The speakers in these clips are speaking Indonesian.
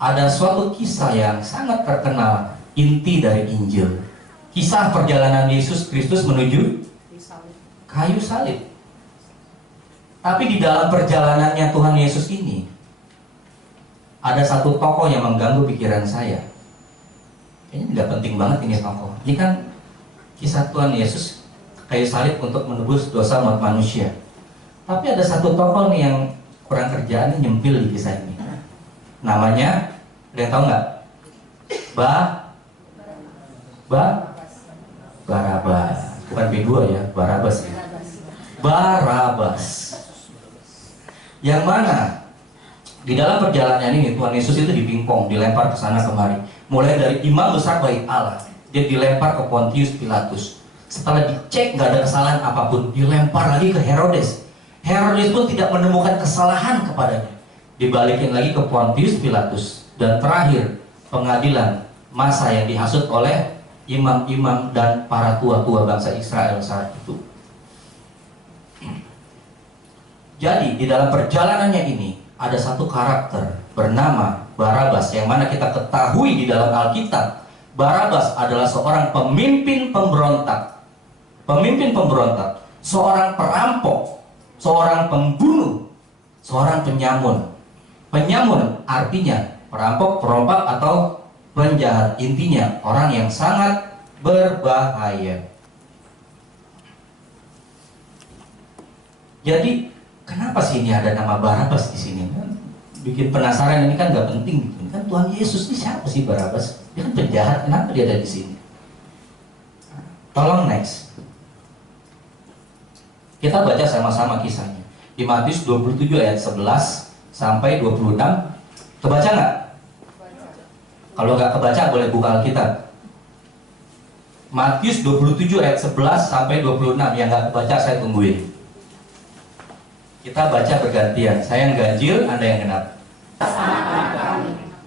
ada suatu kisah yang sangat terkenal, inti dari Injil. Kisah perjalanan Yesus Kristus menuju kayu salib. Tapi di dalam perjalanannya Tuhan Yesus ini, ada satu tokoh yang mengganggu pikiran saya. Kayaknya nggak penting banget ini tokoh. Ini kan kisah Tuhan Yesus kayu salib untuk menebus dosa umat manusia. Tapi ada satu tokoh nih yang kurang kerjaan nyempil di kisah ini. Namanya, ada yang tahu nggak? Barabas. Bukan B2 ya, Barabas ya. Barabas. Yang mana di dalam perjalanan ini Tuhan Yesus itu dipingpong, dilempar ke sana kemari. Mulai dari imam besar bait Allah, dia dilempar ke Pontius Pilatus. Setelah dicek nggak ada kesalahan apapun, dilempar lagi ke Herodes. Herodes pun tidak menemukan kesalahan kepadanya. Dibalikin lagi ke Pontius Pilatus. Dan terakhir, pengadilan massa yang dihasut oleh imam-imam dan para tua-tua bangsa Israel saat itu. Jadi di dalam perjalanannya ini ada satu karakter bernama Barabas, yang mana kita ketahui di dalam Alkitab Barabas adalah seorang pemimpin pemberontak. Pemimpin pemberontak, seorang perampok, seorang pembunuh, seorang penyamun. Penyamun artinya perampok, perompak atau penjahat. Intinya orang yang sangat berbahaya. Jadi kenapa sih ini ada nama Barabas di sini? Bikin penasaran, ini kan nggak penting. Kan Tuhan Yesus ini siapa sih Barabas? Dia kan penjahat, kenapa dia ada di sini? Tolong next. Kita baca sama-sama kisahnya. Di Matius 27 ayat 11 sampai 26. Kebaca nggak? Kalau nggak kebaca boleh buka Alkitab. Matius 27 ayat 11 sampai 26. Yang nggak kebaca saya tungguin. Kita baca bergantian. Saya yang ganjil, Anda yang genap.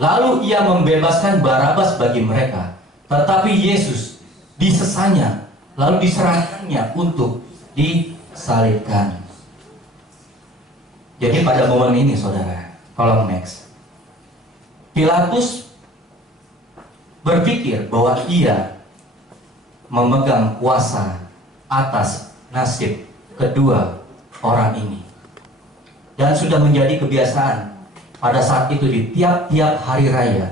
Lalu ia membebaskan Barabas bagi mereka, tetapi Yesus disesanya, lalu diserahkannya untuk disalibkan. Jadi pada momen ini saudara, tolong next. Pilatus berpikir bahwa ia memegang kuasa atas nasib kedua orang ini. Dan sudah menjadi kebiasaan pada saat itu di tiap-tiap hari raya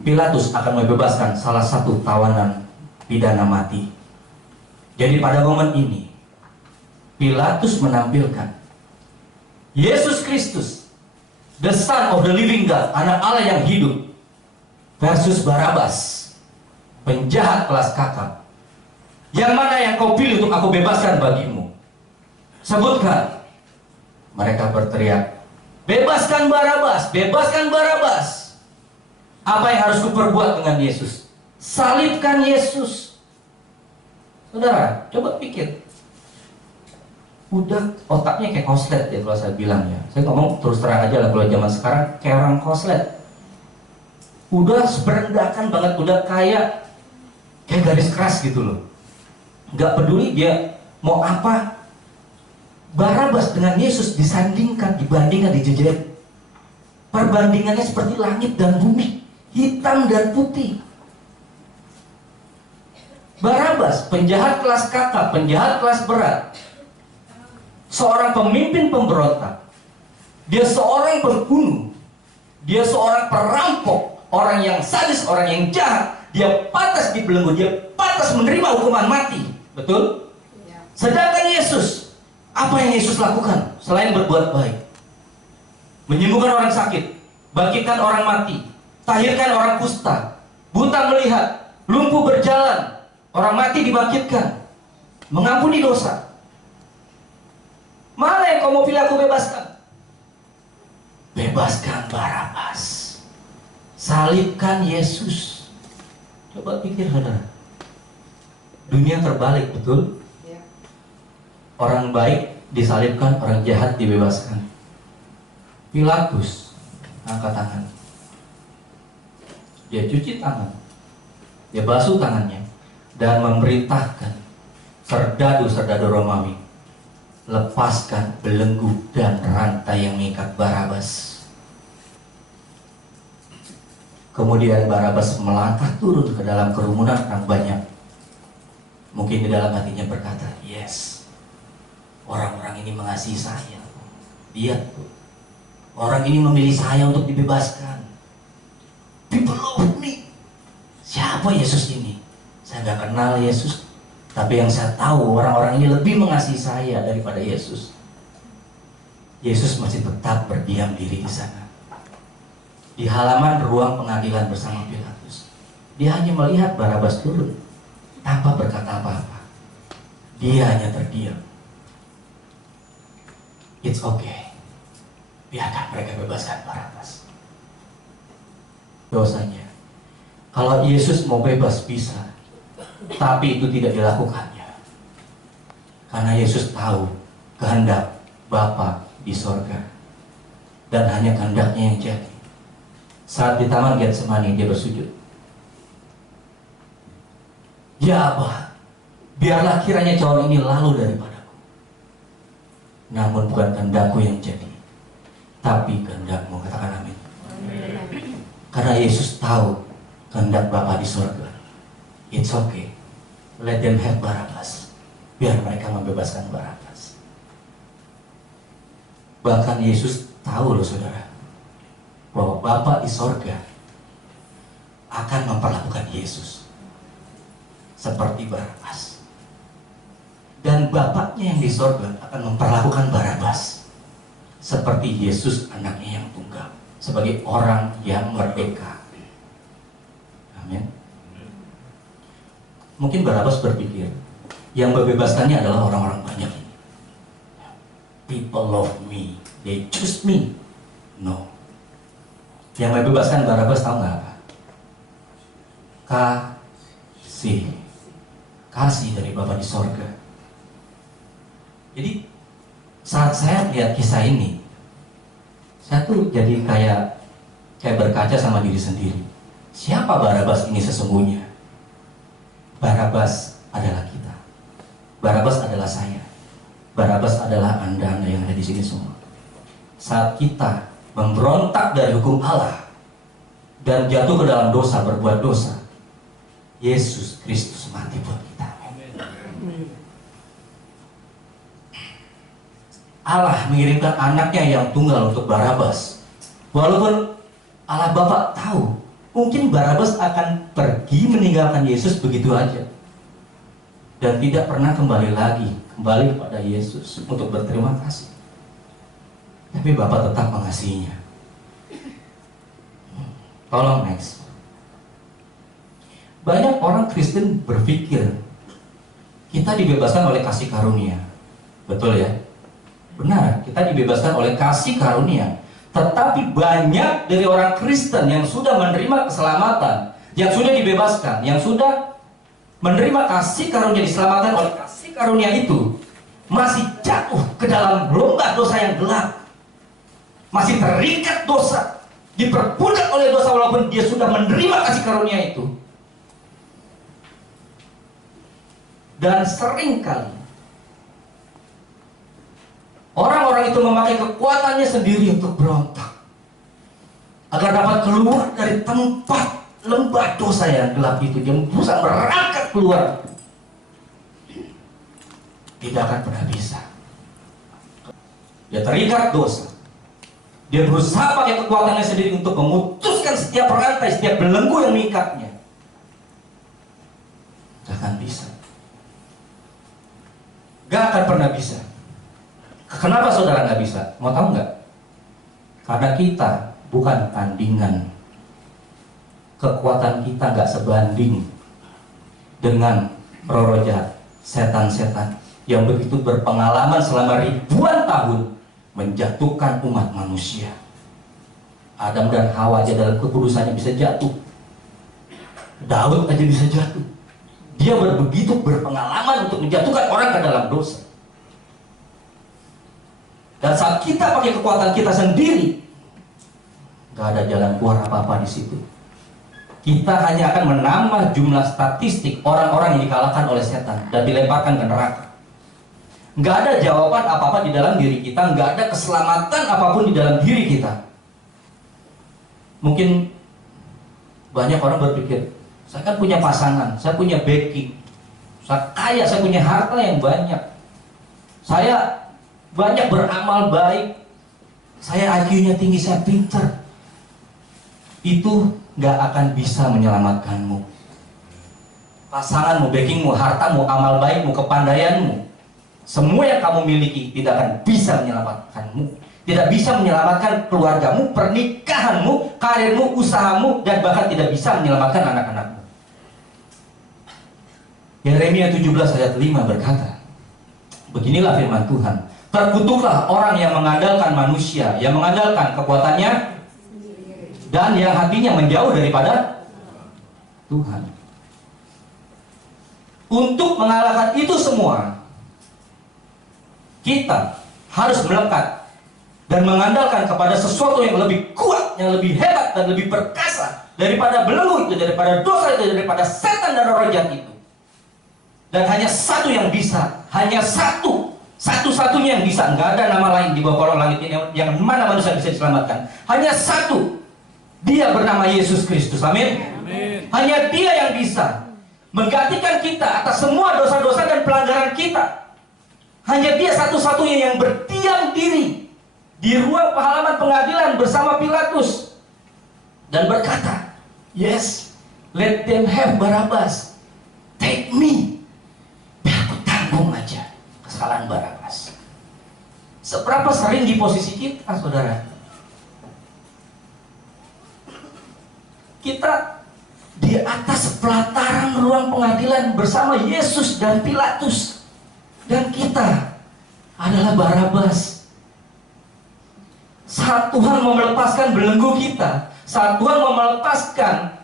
Pilatus akan membebaskan salah satu tawanan pidana mati. Jadi pada momen ini Pilatus menampilkan Yesus Kristus, the Son of the Living God, anak Allah yang hidup, versus Barabas, penjahat kelas kakap. Yang mana yang kau pilih untuk aku bebaskan bagimu? Sebutkan. Mereka berteriak, bebaskan Barabas, bebaskan Barabas. Apa yang harus kuperbuat dengan Yesus? Salibkan Yesus. Saudara, coba pikir. Udah otaknya kayak koslet ya kalau saya bilang ya. Saya ngomong terus terang aja lah, kalau zaman sekarang kayak orang koslet. Udah seberendakan banget, udah kayak garis keras gitu loh. Gak peduli dia mau apa. Barabas dengan Yesus disandingkan, dibandingkan, dijejer. Perbandingannya seperti langit dan bumi, hitam dan putih. Barabas, penjahat kelas kakap, penjahat kelas berat, seorang pemimpin pemberontak, dia seorang pembunuh, dia seorang perampok, orang yang sadis, orang yang jahat, dia pantas dibelenggu, dia pantas menerima hukuman mati. Betul? Sedangkan Yesus, apa yang Yesus lakukan selain berbuat baik? Menyembuhkan orang sakit, bangkitkan orang mati, tahirkan orang kusta, buta melihat, lumpuh berjalan, orang mati dibangkitkan, mengampuni dosa. Mana yang kau mau pilih aku bebaskan? Bebaskan Barabas, salibkan Yesus. Coba pikir saudara, dunia terbalik, betul? Orang baik disalibkan, orang jahat dibebaskan. Pilatus angkat tangan, dia cuci tangan, dia basuh tangannya, dan memerintahkan serdadu-serdadu Romawi, lepaskan belenggu dan rantai yang mengikat Barabas. Kemudian Barabas melangkah turun ke dalam kerumunan orang banyak. Mungkin di dalam hatinya berkata, yes, orang-orang ini mengasihi saya. Lihat tuh, orang ini memilih saya untuk dibebaskan. People love me. Siapa Yesus ini? Saya nggak kenal Yesus, tapi yang saya tahu orang-orang ini lebih mengasihi saya daripada Yesus. Yesus masih tetap berdiam diri di sana, di halaman ruang pengadilan bersama Pilatus. Dia hanya melihat Barabas turun tanpa berkata apa-apa. Dia hanya terdiam. It's okay, biarkan mereka bebaskan Barabas. Dosanya, kalau Yesus mau bebas bisa, tapi itu tidak dilakukannya. Karena Yesus tahu kehendak Bapa di sorga, dan hanya kehendaknya yang jadi. Saat di Taman Getsemani dia bersujud, ya Abah, biarlah kiranya cawan ini lalu daripadaku, namun bukan kehendakku yang jadi, tapi kehendakmu. Katakan amin. Karena Yesus tahu kehendak Bapa di sorga. It's okay, let them have Barabas. Biar mereka membebaskan Barabas. Bahkan Yesus tahu loh saudara, bahwa Bapa di sorga akan memperlakukan Yesus seperti Barabas. Dan Bapaknya yang di sorga akan memperlakukan Barabas seperti Yesus anaknya yang tunggal, sebagai orang yang merdeka. Amin. Mungkin Barabas berpikir, yang membebaskannya adalah orang-orang banyak ini. People love me, they choose me. No. Yang membebaskan Barabas tahu nggak apa? Kasih dari Bapa di sorga. Jadi saat saya lihat kisah ini, saya tuh jadi kayak berkaca sama diri sendiri. Siapa Barabas ini sesungguhnya? Barabas adalah kita. Barabas adalah saya. Barabas adalah Anda yang ada di sini semua. Saat kita memberontak dari hukum Allah dan jatuh ke dalam dosa, berbuat dosa, Yesus Kristus mati buat kita. Allah mengirimkan anaknya yang tunggal untuk Barabas. Walaupun Allah Bapa tahu mungkin Barabas akan pergi meninggalkan Yesus begitu aja dan tidak pernah kembali kepada Yesus untuk berterima kasih. Tapi Bapa tetap mengasihinya. Tolong next. Banyak orang Kristen berpikir kita dibebaskan oleh kasih karunia. Betul ya? Benar, kita dibebaskan oleh kasih karunia. Tetapi banyak dari orang Kristen yang sudah menerima keselamatan, yang sudah dibebaskan, yang sudah menerima kasih karunia, diselamatkan oleh kasih karunia itu, masih jatuh ke dalam lembah dosa yang gelap, masih terikat dosa, diperbudak oleh dosa walaupun dia sudah menerima kasih karunia itu. Dan seringkali orang-orang itu memakai kekuatannya sendiri untuk berontak agar dapat keluar dari tempat lembah dosa yang gelap itu. Dia berusaha merangkak keluar, tidak akan pernah bisa. Dia terikat dosa. Dia berusaha pakai kekuatannya sendiri untuk memutuskan setiap rantai, setiap belenggu yang mengikatnya. Gak akan bisa. Gak akan pernah bisa. Kenapa saudara gak bisa? Mau tahu nggak? Karena kita bukan tandingan. Kekuatan kita gak sebanding dengan roh-roh jahat, setan-setan yang begitu berpengalaman selama ribuan tahun menjatuhkan umat manusia. Adam dan Hawa aja dalam kekudusannya bisa jatuh. Daud aja bisa jatuh. Dia begitu berpengalaman untuk menjatuhkan orang ke dalam dosa. Dan saat kita pakai kekuatan kita sendiri, gak ada jalan keluar apa-apa di situ. Kita hanya akan menambah jumlah statistik orang-orang yang dikalahkan oleh setan dan dilemparkan ke neraka. Nggak ada jawaban apa-apa di dalam diri kita, nggak ada keselamatan apapun di dalam diri kita. Mungkin Banyak orang berpikir, saya kan punya pasangan, saya punya backing, saya kaya, saya punya harta yang banyak, saya banyak beramal baik, saya IQ-nya tinggi, saya pintar. Itu gak akan bisa menyelamatkanmu. Pasanganmu, backingmu, hartamu, amal baikmu, kepandaianmu, semua yang kamu miliki tidak akan bisa menyelamatkanmu. Tidak bisa menyelamatkan keluargamu, pernikahanmu, karirmu, usahamu, dan bahkan tidak bisa menyelamatkan anak-anakmu. Yeremia 17 ayat 5 berkata, beginilah firman Tuhan, terkutuklah orang yang mengandalkan manusia, yang mengandalkan kekuatannya, dan yang hatinya menjauh daripada Tuhan. Untuk mengalahkan itu semua, kita harus melekat dan mengandalkan kepada sesuatu yang lebih kuat, yang lebih hebat dan lebih perkasa daripada belenggu itu, daripada dosa itu, daripada setan dan roh jahat itu. Dan hanya satu yang bisa, hanya satu-satunya yang bisa. Nggak ada nama lain di bawah kolong langit ini yang mana manusia bisa diselamatkan. Hanya satu, dia bernama Yesus Kristus. Amin. Hanya dia yang bisa menggantikan kita atas semua dosa-dosa dan pelanggaran kita. Hanya dia satu-satunya yang berdiam diri di ruang halaman pengadilan bersama Pilatus dan berkata, yes, let them have Barabas, take me, biar aku tanggung aja kesalahan Barabas. Seberapa sering di posisi kita, saudara, kita di atas pelataran ruang pengadilan bersama Yesus dan Pilatus, dan kita adalah Barabas. Saat Tuhan mau melepaskan belenggu kita, saat Tuhan mau melepaskan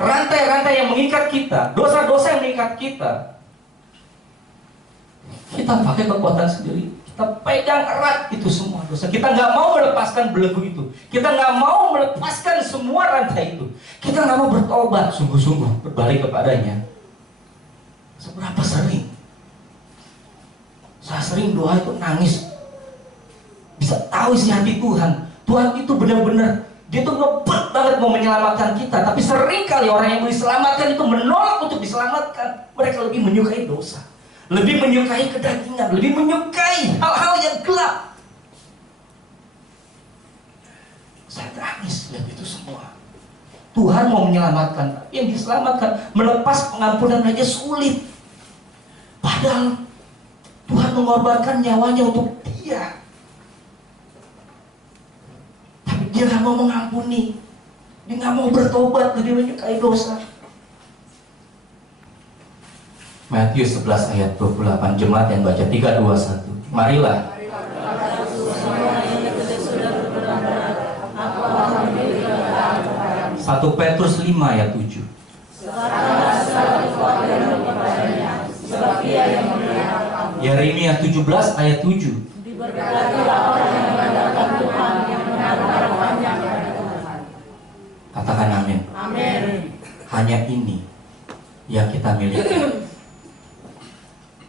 rantai-rantai yang mengikat kita, dosa-dosa yang mengikat kita, kita pakai kekuatan sendiri, kita pegang erat itu semua dosa. Kita nggak mau melepaskan belenggu itu, kita nggak mau melepaskan semua rantai itu, kita nggak mau bertobat sungguh-sungguh berbalik kepadanya. Seberapa sering saya sering doa itu nangis, bisa tahu isi hati Tuhan. Tuhan itu benar-benar, dia tuh ngebet banget mau menyelamatkan kita. Tapi seringkali orang yang mau diselamatkan itu menolak untuk diselamatkan. Mereka lebih menyukai dosa, lebih menyukai kedagingan, lebih menyukai hal-hal yang gelap. Saya nangis lihat itu semua. Tuhan mau menyelamatkan, tapi yang diselamatkan melepas pengampunan aja sulit. Padahal Tuhan mengorbankan nyawanya untuk dia. Dia nggak mau mengampuni, dia nggak mau bertobat, lebih menyukai dosa. Matius 11 ayat 28, jemaat yang baca 3, 2, 1. Marilah. 1 Petrus 5 ayat 7. Yeremia 17 ayat 7. Katakan amin. Amin. Hanya ini yang kita miliki.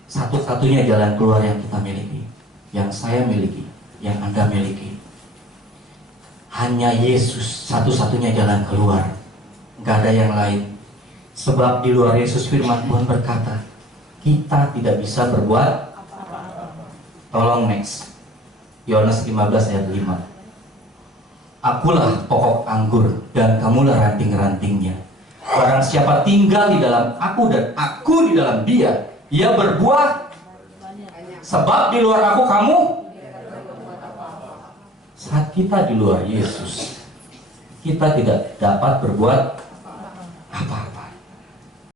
Satu-satunya jalan keluar yang kita miliki, yang saya miliki, yang Anda miliki. Hanya Yesus satu-satunya jalan keluar. Gak ada yang lain. Sebab di luar Yesus firman Tuhan berkata, kita tidak bisa berbuat. Tolong next. Yohanes 15 ayat 5. Akulah pokok anggur dan kamulah ranting-rantingnya. Barang siapa tinggal di dalam aku dan aku di dalam dia, ia berbuah. Sebab di luar aku kamu. Saat kita di luar Yesus, kita tidak dapat berbuat